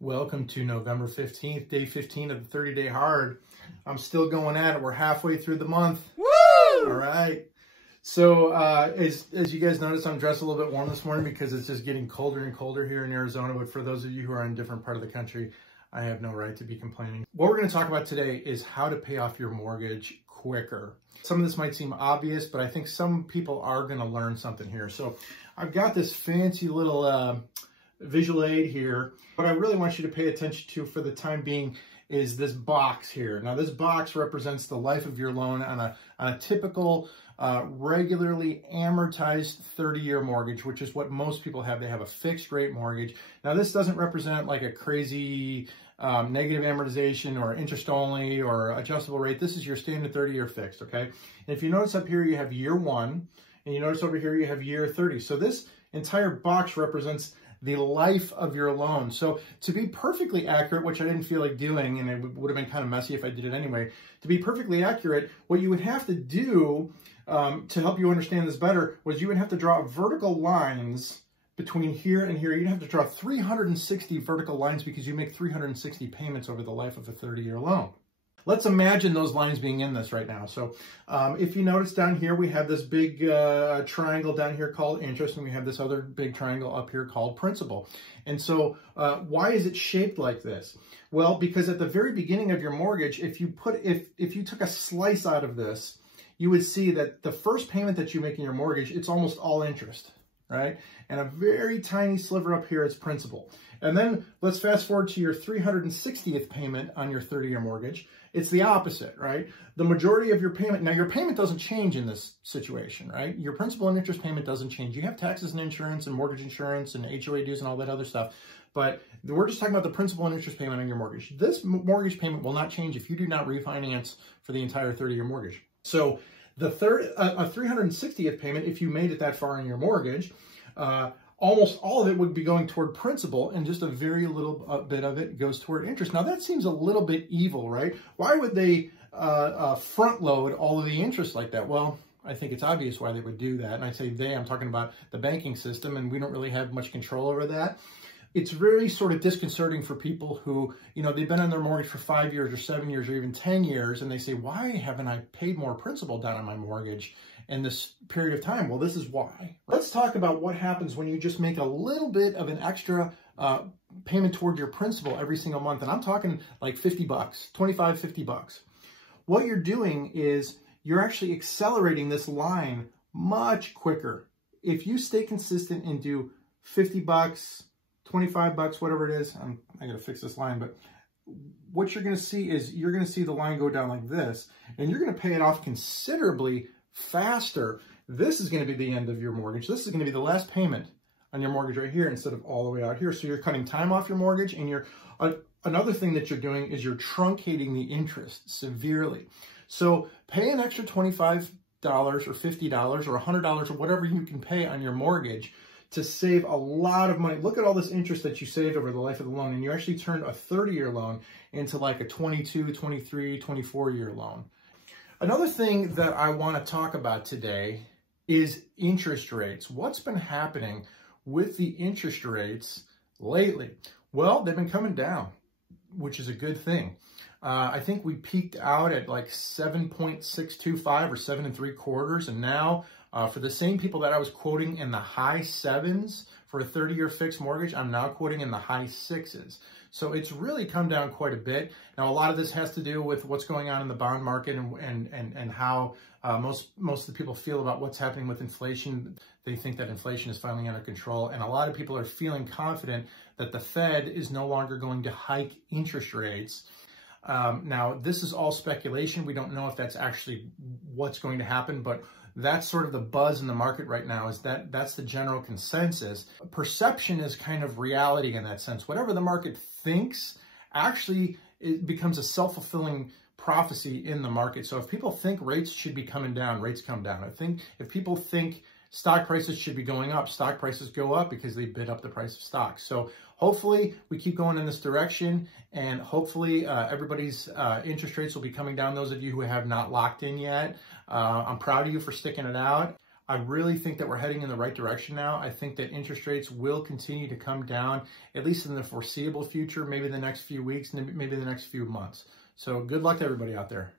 Welcome to November 15th, day 15 of the 30-day hard. I'm still going at it. We're halfway through the month. Woo! All right. So as you guys notice, I'm dressed a little bit warm this morning because it's just getting colder and colder here in Arizona. But for those of you who are in a different part of the country, I have no right to be complaining. What we're going to talk about today is how to pay off your mortgage quicker. Some of this might seem obvious, but I think some people are going to learn something here. So I've got this fancy little visual aid here. What I really want you to pay attention to for the time being is this box here. Now this box represents the life of your loan on a typical regularly amortized 30-year mortgage, which is what most people have. They have a fixed rate mortgage. Now this doesn't represent like a crazy negative amortization or interest only or adjustable rate. This is your standard 30-year fixed, okay? And if you notice up here, you have year 1, and you notice over here, you have year 30. So this entire box represents the life of your loan. So to be perfectly accurate, which I didn't feel like doing, and it would have been kind of messy if I did it anyway, to be perfectly accurate, what you would have to do to help you understand this better was you would have to draw vertical lines between here and here. You'd have to draw 360 vertical lines because you make 360 payments over the life of a 30-year loan. Let's imagine those lines being in this right now. So if you notice down here, we have this big triangle down here called interest, and we have this other big triangle up here called principal. And so why is it shaped like this? Well, because at the very beginning of your mortgage, if you took a slice out of this, you would see that the first payment that you make in your mortgage, it's almost all interest, right? And a very tiny sliver up here is principal. And then let's fast forward to your 360th payment on your 30-year mortgage. It's the opposite, right? The majority of your payment, now your payment doesn't change in this situation, right? Your principal and interest payment doesn't change. You have taxes and insurance and mortgage insurance and HOA dues and all that other stuff. But we're just talking about the principal and interest payment on your mortgage. This mortgage payment will not change if you do not refinance for the entire 30-year mortgage. So the 360th payment, if you made it that far in your mortgage, almost all of it would be going toward principal, and just a very little bit of it goes toward interest. Now that seems a little bit evil, right? Why would they front load all of the interest like that? Well, I think it's obvious why they would do that. And I say they, I'm talking about the banking system, and we don't really have much control over that. It's really sort of disconcerting for people who, they've been on their mortgage for 5 years or 7 years or even 10 years, and they say, why haven't I paid more principal down on my mortgage in this period of time? Well, this is why. Let's talk about what happens when you just make a little bit of an extra payment toward your principal every single month. And I'm talking like 50 bucks, 25, 50 bucks. What you're doing is you're actually accelerating this line much quicker. If you stay consistent and do 50 bucks, 25 bucks, whatever it is, I gotta fix this line, but what you're gonna see is you're gonna see the line go down like this, and you're gonna pay it off considerably faster. This is gonna be the end of your mortgage. This is gonna be the last payment on your mortgage right here instead of all the way out here. So you're cutting time off your mortgage, and another thing that you're doing is you're truncating the interest severely. So pay an extra $25 or $50 or $100 or whatever you can pay on your mortgage to save a lot of money. Look at all this interest that you saved over the life of the loan, and you actually turned a 30-year loan into like a 22, 23, 24-year loan. Another thing that I want to talk about today is interest rates. What's been happening with the interest rates lately? Well, they've been coming down, which is a good thing. I think we peaked out at like 7.625 or 7 3/4, and now for the same people that I was quoting in the high 7s for a 30-year fixed mortgage, I'm now quoting in the high 6s. So it's really come down quite a bit. Now, a lot of this has to do with what's going on in the bond market and how most of the people feel about what's happening with inflation. They think that inflation is finally under control, and a lot of people are feeling confident that the Fed is no longer going to hike interest rates. Now, this is all speculation. We don't know if that's actually what's going to happen, but that's sort of the buzz in the market right now, is that's the general consensus. Perception is kind of reality in that sense. Whatever the market thinks, actually it becomes a self-fulfilling prophecy in the market. So if people think rates should be coming down, rates come down. I think if people think stock prices should be going up, stock prices go up because they bid up the price of stocks. So hopefully we keep going in this direction, and hopefully everybody's interest rates will be coming down. Those of you who have not locked in yet, I'm proud of you for sticking it out. I really think that we're heading in the right direction now. I think that interest rates will continue to come down, at least in the foreseeable future, maybe the next few weeks, maybe the next few months. So good luck to everybody out there.